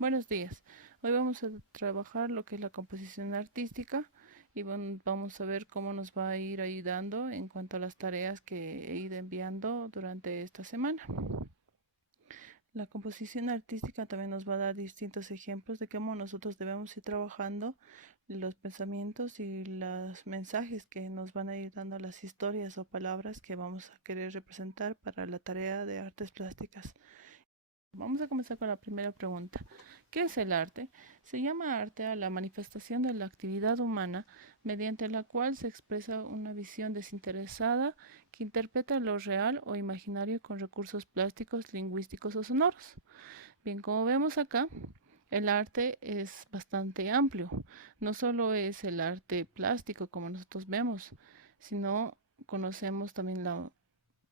Buenos días. Hoy vamos a trabajar lo que es la composición artística y vamos a ver cómo nos va a ir ayudando en cuanto a las tareas que he ido enviando durante esta semana. La composición artística también nos va a dar distintos ejemplos de cómo nosotros debemos ir trabajando los pensamientos y los mensajes que nos van a ir dando las historias o palabras que vamos a querer representar para la tarea de artes plásticas. Vamos a comenzar con la primera pregunta. ¿Qué es el arte? Se llama arte a la manifestación de la actividad humana mediante la cual se expresa una visión desinteresada que interpreta lo real o imaginario con recursos plásticos, lingüísticos o sonoros. Bien, como vemos acá, el arte es bastante amplio. No solo es el arte plástico como nosotros vemos, sino conocemos también la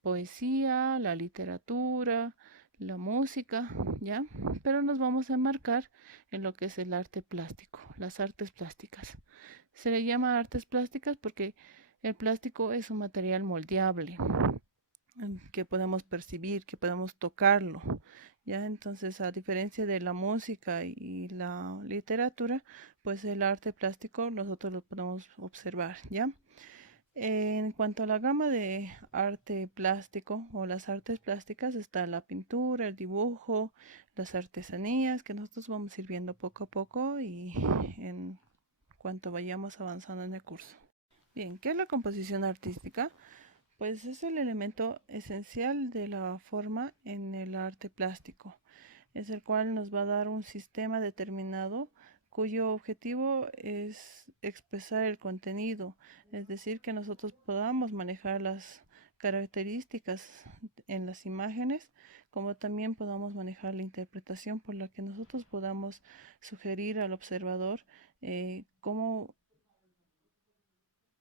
poesía, la literatura, la música, ¿ya? Pero nos vamos a enmarcar en lo que es el arte plástico, las artes plásticas. Se le llama artes plásticas porque el plástico es un material moldeable, que podemos percibir, que podemos tocarlo, ¿ya? Entonces, a diferencia de la música y la literatura, pues el arte plástico nosotros lo podemos observar, ¿ya? En cuanto a la gama de arte plástico o las artes plásticas, está la pintura, el dibujo, las artesanías, que nosotros vamos a ir viendo poco a poco y en cuanto vayamos avanzando en el curso. Bien, ¿qué es la composición artística? Pues es el elemento esencial de la forma en el arte plástico. Es el cual nos va a dar un sistema determinado cuyo objetivo es expresar el contenido, es decir, que nosotros podamos manejar las características en las imágenes, como también podamos manejar la interpretación por la que nosotros podamos sugerir al observador cómo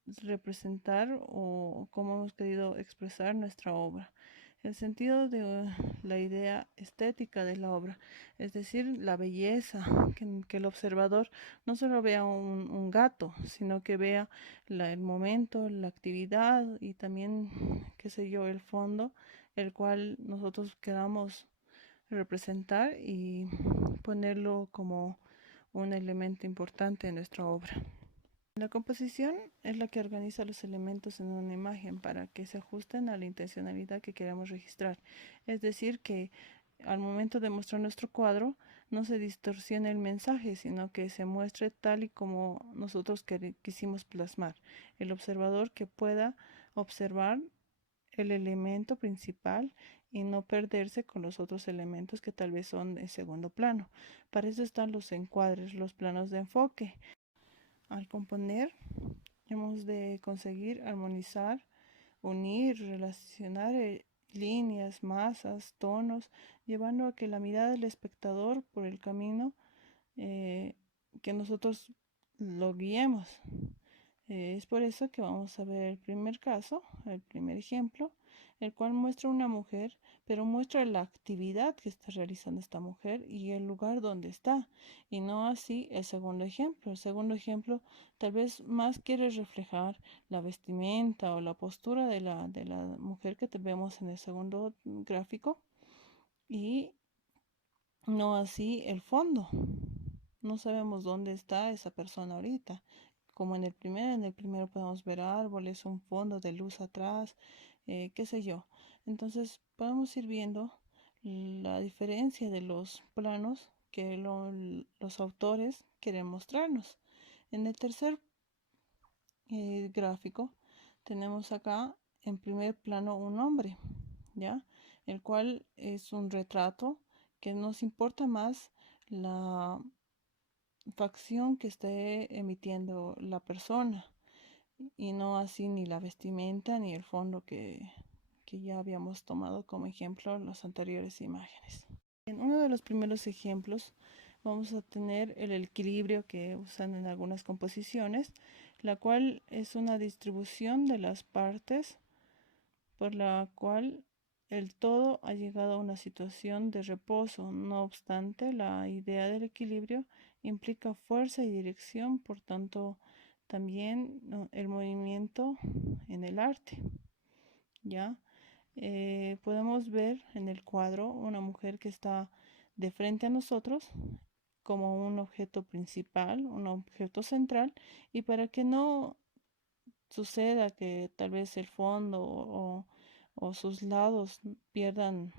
representar o cómo hemos querido expresar nuestra obra. El sentido de la idea estética de la obra, es decir, la belleza, que el observador no solo vea un gato, sino que vea el momento, la actividad y también, qué sé yo, el fondo, el cual nosotros queramos representar y ponerlo como un elemento importante en nuestra obra. La composición es la que organiza los elementos en una imagen para que se ajusten a la intencionalidad que queremos registrar. Es decir, que al momento de mostrar nuestro cuadro no se distorsione el mensaje, sino que se muestre tal y como nosotros quisimos plasmar. El observador que pueda observar el elemento principal y no perderse con los otros elementos que tal vez son de segundo plano. Para eso están los encuadres, los planos de enfoque. Al componer, hemos de conseguir armonizar, unir, relacionar líneas, masas, tonos, llevando a que la mirada del espectador por el camino eh, que nosotros lo guiemos. Es por eso que vamos a ver el primer caso, el primer ejemplo, el cual muestra una mujer, pero muestra la actividad que está realizando esta mujer y el lugar donde está, y no así el segundo ejemplo. El segundo ejemplo tal vez más quiere reflejar la vestimenta o la postura de la mujer que vemos en el segundo gráfico y no así el fondo. No sabemos dónde está esa persona ahorita. Como en el primero podemos ver árboles, un fondo de luz atrás, qué sé yo. Entonces podemos ir viendo la diferencia de los planos que los autores quieren mostrarnos. En el tercer gráfico tenemos acá en primer plano un hombre, ¿ya? El cual es un retrato que nos importa más la facción que esté emitiendo la persona y no así ni la vestimenta ni el fondo que ya habíamos tomado como ejemplo en las anteriores imágenes. En uno de los primeros ejemplos vamos a tener el equilibrio que usan en algunas composiciones, la cual es una distribución de las partes por la cual el todo ha llegado a una situación de reposo. No obstante, la idea del equilibrio implica fuerza y dirección, por tanto, también, ¿no?, el movimiento en el arte, ¿ya? Podemos ver en el cuadro una mujer que está de frente a nosotros como un objeto principal, un objeto central, y para que no suceda que tal vez el fondo o sus lados pierdan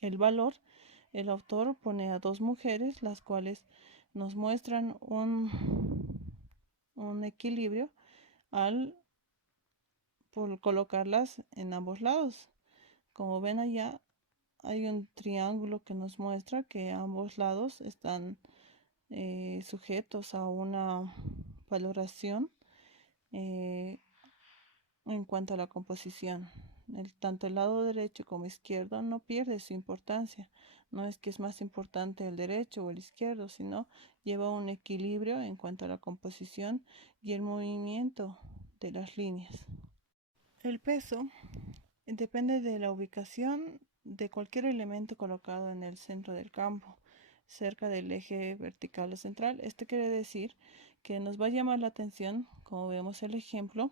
el valor, el autor pone a dos mujeres, las cuales nos muestran un equilibrio al por colocarlas en ambos lados. Como ven allá, hay un triángulo que nos muestra que ambos lados están sujetos a una valoración eh, en cuanto a la composición. Tanto el lado derecho como izquierdo no pierde su importancia. No es que es más importante el derecho o el izquierdo, sino lleva un equilibrio en cuanto a la composición y el movimiento de las líneas. El peso depende de la ubicación de cualquier elemento colocado en el centro del campo, cerca del eje vertical o central. Esto quiere decir que nos va a llamar la atención, como vemos el ejemplo,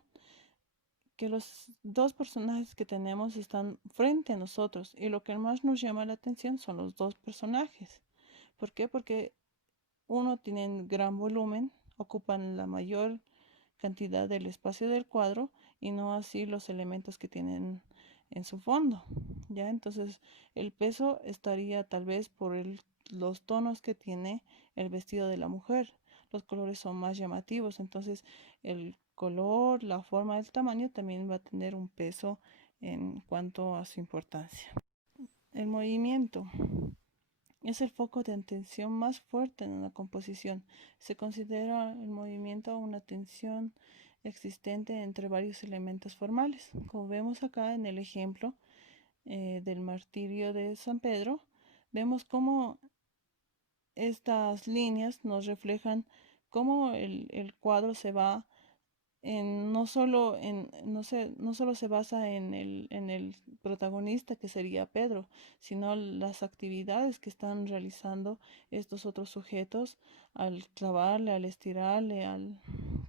que los dos personajes que tenemos están frente a nosotros y lo que más nos llama la atención son los dos personajes. ¿Por qué? Porque uno tiene gran volumen, ocupan la mayor cantidad del espacio del cuadro y no así los elementos que tienen en su fondo. ¿Ya? Entonces el peso estaría tal vez por los tonos que tiene el vestido de la mujer. Los colores son más llamativos, entonces el color, la forma, el tamaño también va a tener un peso en cuanto a su importancia. El movimiento es el foco de atención más fuerte en una composición. Se considera el movimiento una tensión existente entre varios elementos formales. Como vemos acá en el ejemplo del martirio de San Pedro, vemos cómo estas líneas nos reflejan cómo el cuadro se va no solo se basa en el protagonista que sería Pedro, sino las actividades que están realizando estos otros sujetos al clavarle, al estirarle, al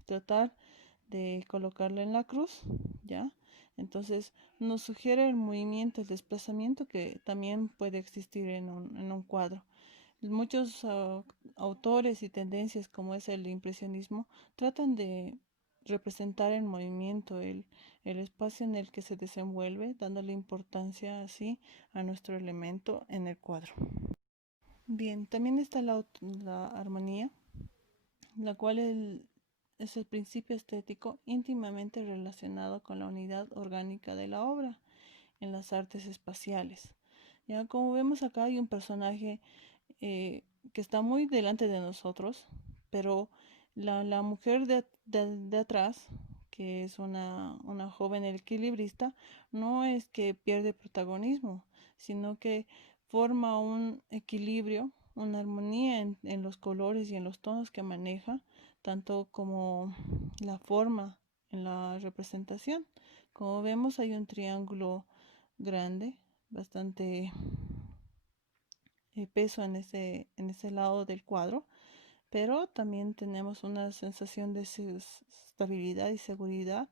tratar de colocarle en la cruz, ¿ya? Entonces nos sugiere el movimiento, el desplazamiento que también puede existir en un cuadro. Muchos autores y tendencias como es el impresionismo tratan de representar el movimiento, el espacio en el que se desenvuelve, dándole importancia así a nuestro elemento en el cuadro. Bien, también está la armonía, la cual es el principio estético íntimamente relacionado con la unidad orgánica de la obra en las artes espaciales. Ya como vemos acá hay un personaje eh, que está muy delante de nosotros, pero la mujer de atrás, que es una joven equilibrista, no es que pierde protagonismo, sino que forma un equilibrio, una armonía en los colores y en los tonos que maneja, tanto como la forma en la representación. Como vemos hay un triángulo grande, bastante peso en ese lado del cuadro, pero también tenemos una sensación de estabilidad y seguridad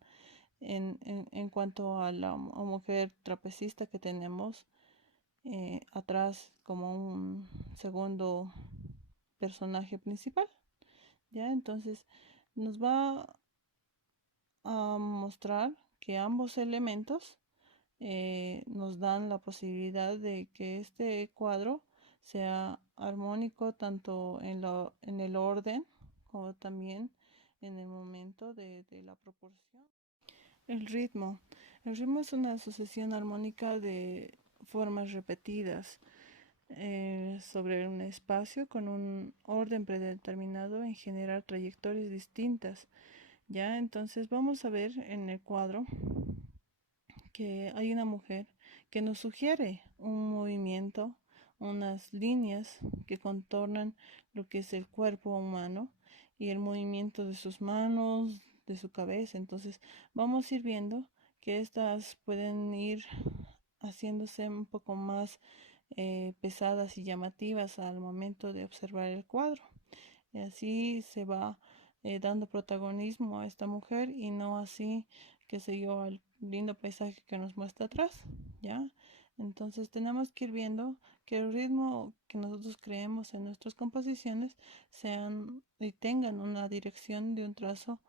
en cuanto a la mujer trapecista que tenemos atrás como un segundo personaje principal. ¿Ya? Entonces nos va a mostrar que ambos elementos nos dan la posibilidad de que este cuadro sea armónico tanto en el orden como también en el momento de la proporción. El ritmo. El ritmo es una sucesión armónica de formas repetidas sobre un espacio con un orden predeterminado en generar trayectorias distintas. Ya, entonces vamos a ver en el cuadro que hay una mujer que nos sugiere un movimiento, unas líneas que contornan lo que es el cuerpo humano y el movimiento de sus manos, de su cabeza. Entonces vamos a ir viendo que estas pueden ir haciéndose un poco más pesadas y llamativas al momento de observar el cuadro. Y así se va dando protagonismo a esta mujer y no así, qué sé yo, al lindo paisaje que nos muestra atrás, ¿ya? Entonces tenemos que ir viendo que el ritmo que nosotros creemos en nuestras composiciones sean y tengan una dirección de un trazo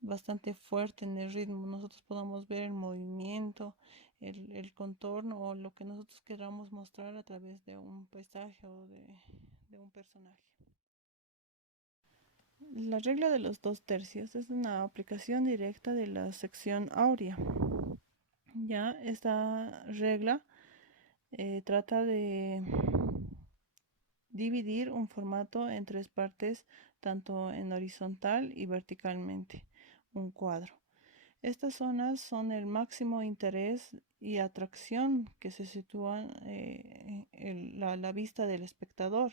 bastante fuerte en el ritmo. Nosotros podamos ver el movimiento, el contorno o lo que nosotros queramos mostrar a través de un paisaje o de un personaje. La regla de los dos tercios es una aplicación directa de la sección áurea. Ya esta regla trata de dividir un formato en tres partes, tanto en horizontal y verticalmente, un cuadro. Estas zonas son el máximo interés y atracción que se sitúan en la vista del espectador.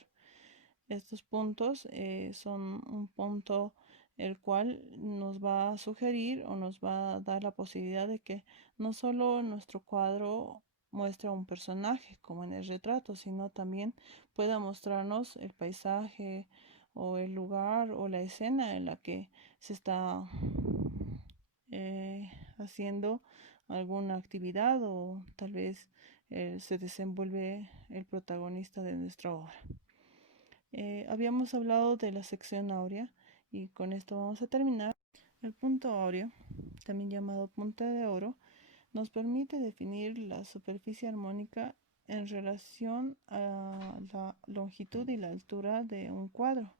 Estos puntos son un punto el cual nos va a sugerir o nos va a dar la posibilidad de que no solo nuestro cuadro muestra un personaje como en el retrato, sino también pueda mostrarnos el paisaje o el lugar o la escena en la que se está haciendo alguna actividad o tal vez se desenvuelve el protagonista de nuestra obra. Habíamos hablado de la sección áurea y con esto vamos a terminar. El punto áureo, también llamado punta de oro, nos permite definir la superficie armónica en relación a la longitud y la altura de un cuadro.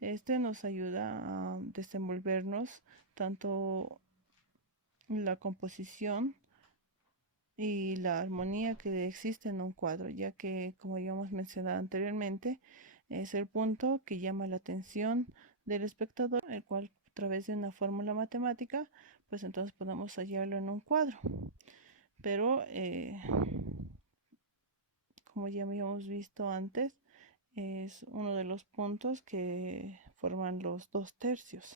Este nos ayuda a desenvolvernos tanto la composición y la armonía que existe en un cuadro, ya que, como ya hemos mencionado anteriormente, es el punto que llama la atención del espectador, el cual a través de una fórmula matemática, pues entonces podemos hallarlo en un cuadro. Pero, como ya habíamos visto antes, es uno de los puntos que forman los dos tercios.